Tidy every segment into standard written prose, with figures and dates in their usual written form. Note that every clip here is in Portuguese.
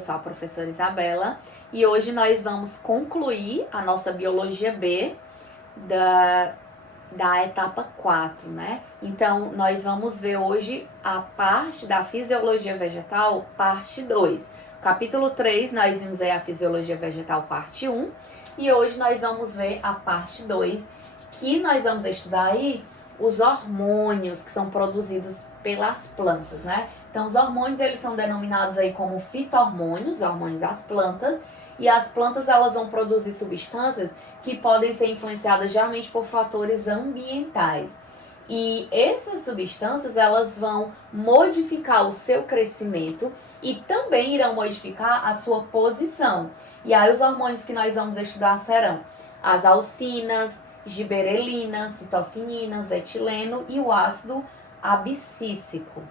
eu sou a professora Isabela e hoje nós vamos concluir a nossa Biologia B da etapa 4, né? Então, nós vamos ver hoje a parte da Fisiologia Vegetal, parte 2. Capítulo 3, nós vimos aí a Fisiologia Vegetal, parte 1, e hoje nós vamos ver a parte 2, que nós vamos estudar aí os hormônios que são produzidos pelas plantas, né? Então, os hormônios, eles são denominados aí como fito-hormônios, hormônios das plantas, e as plantas, elas vão produzir substâncias que podem ser influenciadas geralmente por fatores ambientais. E essas substâncias, elas vão modificar o seu crescimento e também irão modificar a sua posição. E aí, os hormônios que nós vamos estudar serão as alcinas, giberelinas, citocininas, etileno e o ácido abscíssico.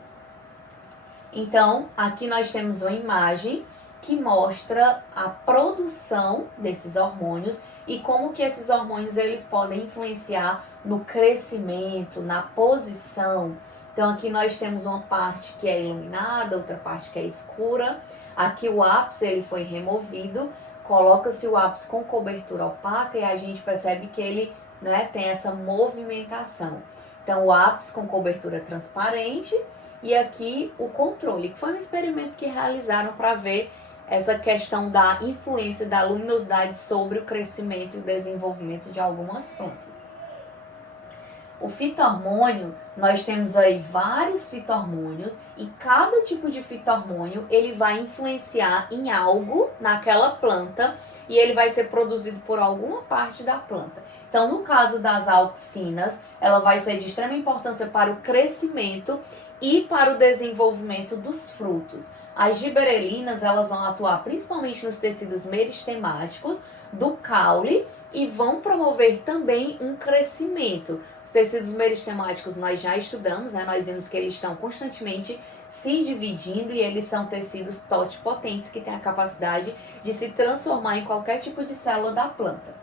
Então, aqui nós temos uma imagem que mostra a produção desses hormônios e como que esses hormônios eles podem influenciar no crescimento, na posição. Então, aqui nós temos uma parte que é iluminada, outra parte que é escura. Aqui o ápice ele foi removido, coloca-se o ápice com cobertura opaca e a gente percebe que ele, né, tem essa movimentação. Então, o ápice com cobertura transparente e aqui o controle, que foi um experimento que realizaram para ver essa questão da influência da luminosidade sobre o crescimento e o desenvolvimento de algumas plantas. O fito-hormônio, nós temos aí vários fito-hormônios e cada tipo de fito-hormônio ele vai influenciar em algo naquela planta e ele vai ser produzido por alguma parte da planta. Então, no caso das auxinas, ela vai ser de extrema importância para o crescimento e para o desenvolvimento dos frutos. As giberelinas, elas vão atuar principalmente nos tecidos meristemáticos do caule e vão promover também um crescimento. Os tecidos meristemáticos nós já estudamos, né? Nós vimos que eles estão constantemente se dividindo e eles são tecidos totipotentes que têm a capacidade de se transformar em qualquer tipo de célula da planta.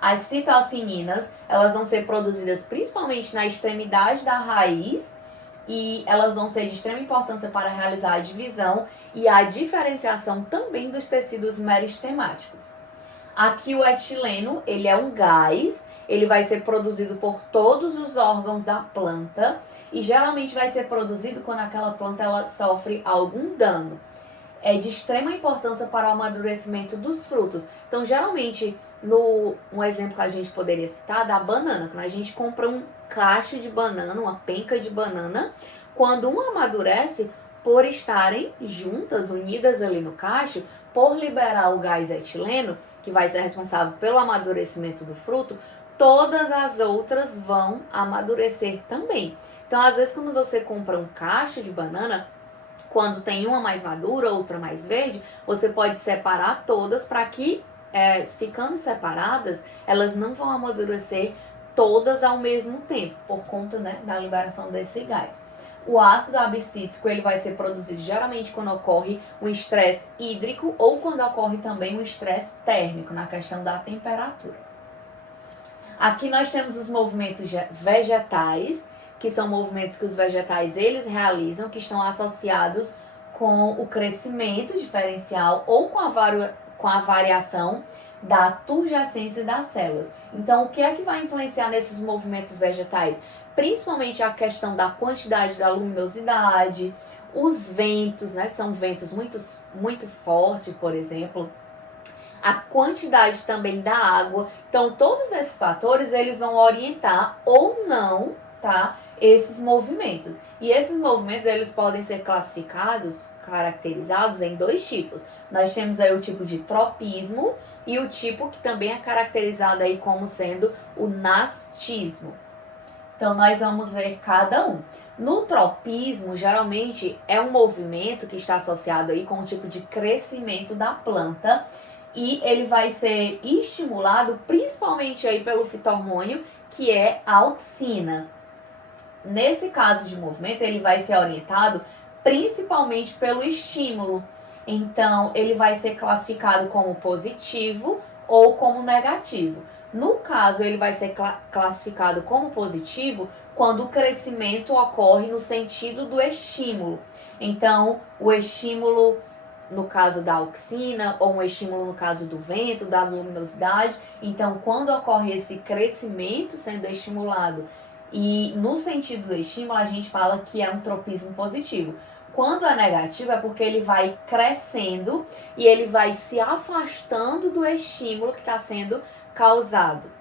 As citocininas, elas vão ser produzidas principalmente na extremidade da raiz e elas vão ser de extrema importância para realizar a divisão e a diferenciação também dos tecidos meristemáticos. Aqui o etileno, ele é um gás, ele vai ser produzido por todos os órgãos da planta e geralmente vai ser produzido quando aquela planta ela sofre algum dano. É de extrema importância para o amadurecimento dos frutos. Então, geralmente, um exemplo que a gente poderia citar da banana, quando a gente compra um cacho de banana, uma penca de banana, quando uma amadurece, por estarem juntas, unidas ali no cacho, por liberar o gás etileno, que vai ser responsável pelo amadurecimento do fruto, todas as outras vão amadurecer também. Então, às vezes, quando você compra um cacho de banana, quando tem uma mais madura, outra mais verde, você pode separar todas para que, ficando separadas, elas não vão amadurecer todas ao mesmo tempo, por conta, né, da liberação desse gás. O ácido abscíssico ele vai ser produzido geralmente quando ocorre um estresse hídrico ou quando ocorre também um estresse térmico, na questão da temperatura. Aqui nós temos os movimentos vegetais, que são movimentos que os vegetais eles realizam, que estão associados com o crescimento diferencial ou com a variação da turgescência das células. Então, o que é que vai influenciar nesses movimentos vegetais? Principalmente a questão da quantidade da luminosidade, os ventos, né? São ventos muito fortes, por exemplo. A quantidade também da água. Então, todos esses fatores, eles vão orientar ou não, tá? Esses movimentos. E esses movimentos, eles podem ser classificados, caracterizados em dois tipos. Nós temos aí o tipo de tropismo e o tipo que também é caracterizado aí como sendo o nastismo. Então, nós vamos ver cada um. No tropismo, geralmente, é um movimento que está associado aí com o tipo de crescimento da planta e ele vai ser estimulado principalmente aí pelo fito-hormônio, que é a auxina. Nesse caso de movimento, ele vai ser orientado principalmente pelo estímulo. Então, ele vai ser classificado como positivo ou como negativo. No caso, ele vai ser classificado como positivo quando o crescimento ocorre no sentido do estímulo. Então, o estímulo no caso da auxina, ou um estímulo no caso do vento, da luminosidade. Então, quando ocorre esse crescimento sendo estimulado, e no sentido do estímulo, a gente fala que é um tropismo positivo. Quando é negativo, é porque ele vai crescendo e ele vai se afastando do estímulo que está sendo causado.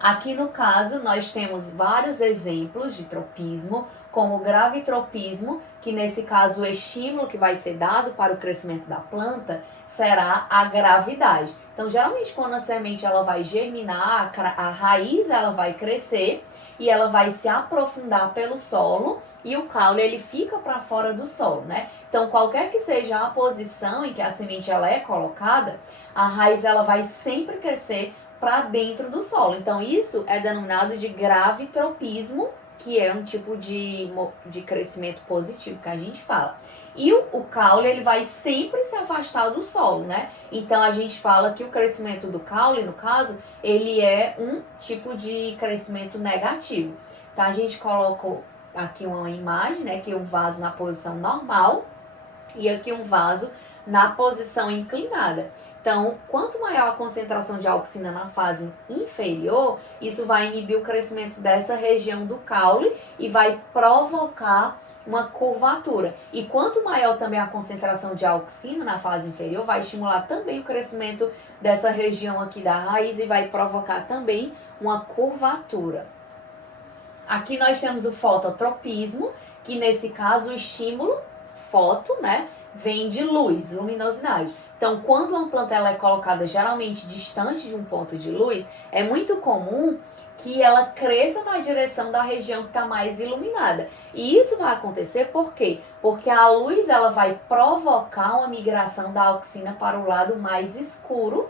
Aqui no caso, nós temos vários exemplos de tropismo, como o gravitropismo, que nesse caso o estímulo que vai ser dado para o crescimento da planta será a gravidade. Então, geralmente, quando a semente ela vai germinar, a raiz ela vai crescer e ela vai se aprofundar pelo solo e o caule ele fica para fora do solo, né? Então, qualquer que seja a posição em que a semente ela é colocada, a raiz ela vai sempre crescer para dentro do solo. Então, isso é denominado de gravitropismo, que é um tipo de crescimento positivo que a gente fala. E o caule, ele vai sempre se afastar do solo, né? Então, a gente fala que o crescimento do caule, no caso, ele é um tipo de crescimento negativo. Então, a gente coloca aqui uma imagem, né? Que é um vaso na posição normal e aqui um vaso na posição inclinada. Então, quanto maior a concentração de auxina na fase inferior, isso vai inibir o crescimento dessa região do caule e vai provocar uma curvatura. E quanto maior também a concentração de auxina na fase inferior, vai estimular também o crescimento dessa região aqui da raiz e vai provocar também uma curvatura. Aqui nós temos o fototropismo, que nesse caso o estímulo, foto, né, vem de luz, luminosidade. Então, quando uma planta ela é colocada geralmente distante de um ponto de luz, é muito comum que ela cresça na direção da região que está mais iluminada. E isso vai acontecer por quê? Porque a luz ela vai provocar uma migração da auxina para o lado mais escuro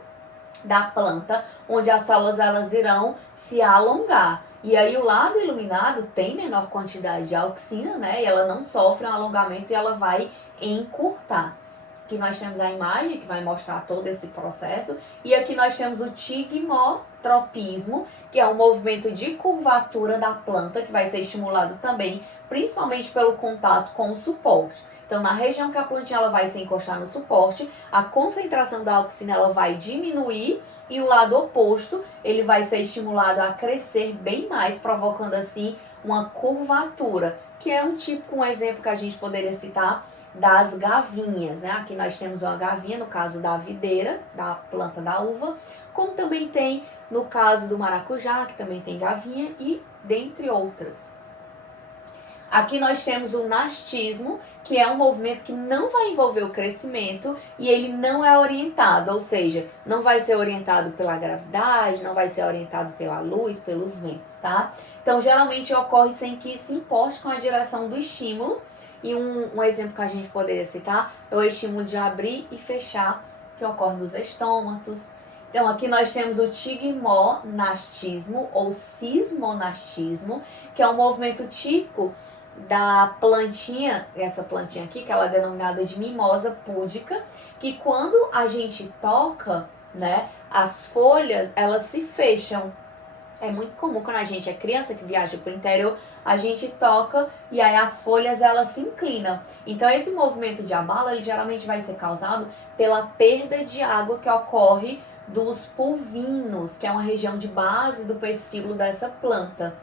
da planta, onde as células elas irão se alongar. E aí o lado iluminado tem menor quantidade de auxina, né? E ela não sofre um alongamento e ela vai encurtar. Aqui nós temos a imagem que vai mostrar todo esse processo. E aqui nós temos o tigmotropismo, que é um movimento de curvatura da planta, que vai ser estimulado também, principalmente pelo contato com o suporte. Então, na região que a plantinha ela vai se encostar no suporte, a concentração da auxina ela vai diminuir e o lado oposto ele vai ser estimulado a crescer bem mais, provocando assim uma curvatura, que é um exemplo que a gente poderia citar das gavinhas, né? Aqui nós temos uma gavinha, no caso da videira, da planta da uva, como também tem no caso do maracujá, que também tem gavinha, e dentre outras. Aqui nós temos o nastismo, que é um movimento que não vai envolver o crescimento e ele não é orientado, ou seja, não vai ser orientado pela gravidade, não vai ser orientado pela luz, pelos ventos, tá? Então, geralmente ocorre sem que se importe com a direção do estímulo. E um exemplo que a gente poderia citar é o estímulo de abrir e fechar, que ocorre nos estômatos. Então, aqui nós temos o tigmonastismo ou sismonastismo, que é um movimento típico da plantinha, essa plantinha aqui, que ela é denominada de mimosa púdica, que quando a gente toca, né, as folhas, elas se fecham. É muito comum quando a gente é criança que viaja para o interior, a gente toca e aí as folhas elas se inclinam. Então esse movimento de abalo ele geralmente vai ser causado pela perda de água que ocorre dos pulvinos, que é uma região de base do pecíolo dessa planta.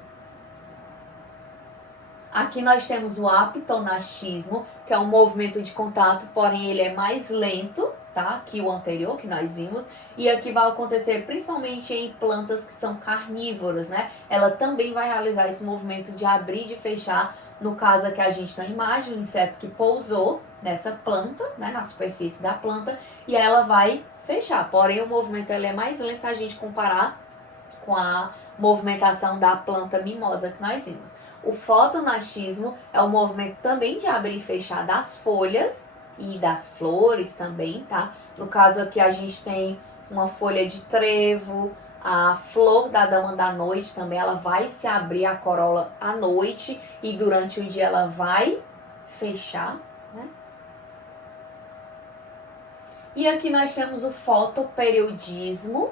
Aqui nós temos o aptonastismo, que é um movimento de contato, porém ele é mais lento, tá? Que o anterior que nós vimos. E aqui vai acontecer principalmente em plantas que são carnívoras, né? Ela também vai realizar esse movimento de abrir e de fechar. No caso aqui a gente tem a imagem, um inseto que pousou nessa planta, né? Na superfície da planta, e aí ela vai fechar. Porém o movimento ele é mais lento se a gente comparar com a movimentação da planta mimosa que nós vimos. O fotonastismo é o movimento também de abrir e fechar das folhas e das flores também, tá? No caso aqui a gente tem uma folha de trevo, a flor da dama da noite também, ela vai se abrir a corola à noite e durante o dia ela vai fechar, né? E aqui nós temos o fotoperiodismo,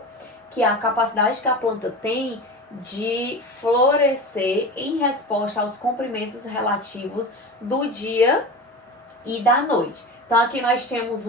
que é a capacidade que a planta tem de florescer em resposta aos comprimentos relativos do dia e da noite. Então aqui nós temos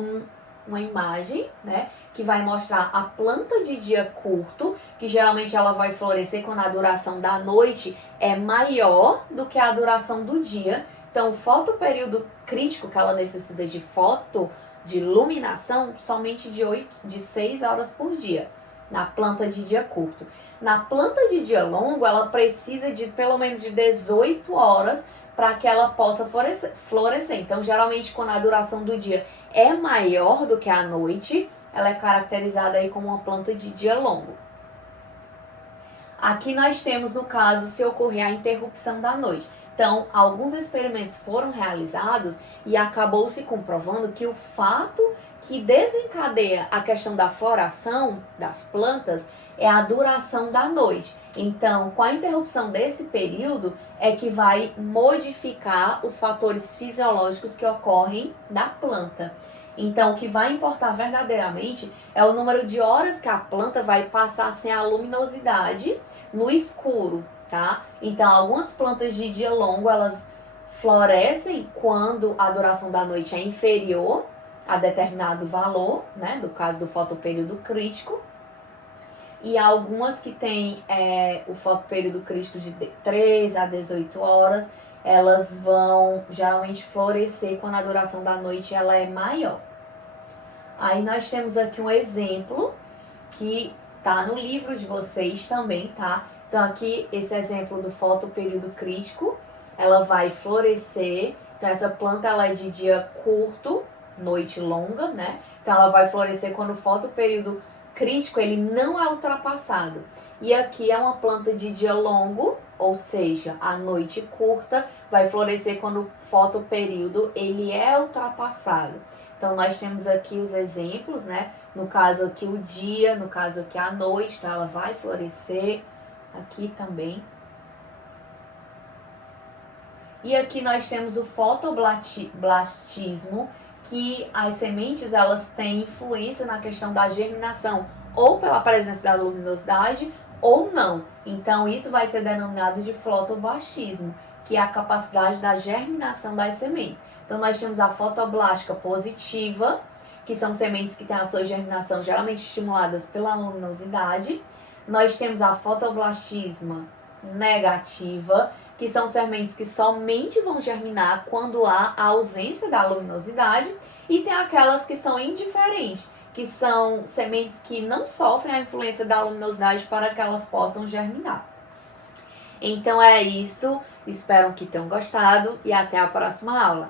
uma imagem, né, que vai mostrar a planta de dia curto, que geralmente ela vai florescer quando a duração da noite é maior do que a duração do dia. Então o fotoperíodo crítico que ela necessita de iluminação, somente de 6 horas por dia, na planta de dia curto. Na planta de dia longo, ela precisa de pelo menos de 18 horas para que ela possa florescer. Então, geralmente, quando a duração do dia é maior do que a noite, ela é caracterizada aí como uma planta de dia longo. Aqui nós temos, no caso, se ocorrer a interrupção da noite. Então, alguns experimentos foram realizados e acabou se comprovando que o fato que desencadeia a questão da floração das plantas é a duração da noite. Então, com a interrupção desse período, é que vai modificar os fatores fisiológicos que ocorrem na planta. Então, o que vai importar verdadeiramente é o número de horas que a planta vai passar sem a luminosidade no escuro, tá? Então, algumas plantas de dia longo, elas florescem quando a duração da noite é inferior a determinado valor, né? No caso do fotoperíodo crítico. E algumas que têm o fotoperíodo crítico de 3 a 18 horas, elas vão geralmente florescer quando a duração da noite ela é maior. Aí nós temos aqui um exemplo que tá no livro de vocês também, tá? Então aqui esse exemplo do fotoperíodo crítico, ela vai florescer. Então essa planta ela é de dia curto, noite longa, né? Então ela vai florescer quando o fotoperíodo crítico ele não é ultrapassado. E aqui é uma planta de dia longo, ou seja, a noite curta, vai florescer quando o fotoperíodo ele é ultrapassado. Então nós temos aqui os exemplos, né? No caso aqui o dia, no caso aqui a noite, então ela vai florescer aqui também. E aqui nós temos o fotoblastismo, que as sementes elas têm influência na questão da germinação, ou pela presença da luminosidade ou não. Então isso vai ser denominado de fotoblastismo, que é a capacidade da germinação das sementes. Então nós temos a fotoblástica positiva, que são sementes que têm a sua germinação geralmente estimuladas pela luminosidade. Nós temos a fotoblastisma negativa, que são sementes que somente vão germinar quando há a ausência da luminosidade, e tem aquelas que são indiferentes, que são sementes que não sofrem a influência da luminosidade para que elas possam germinar. Então é isso, espero que tenham gostado e até a próxima aula.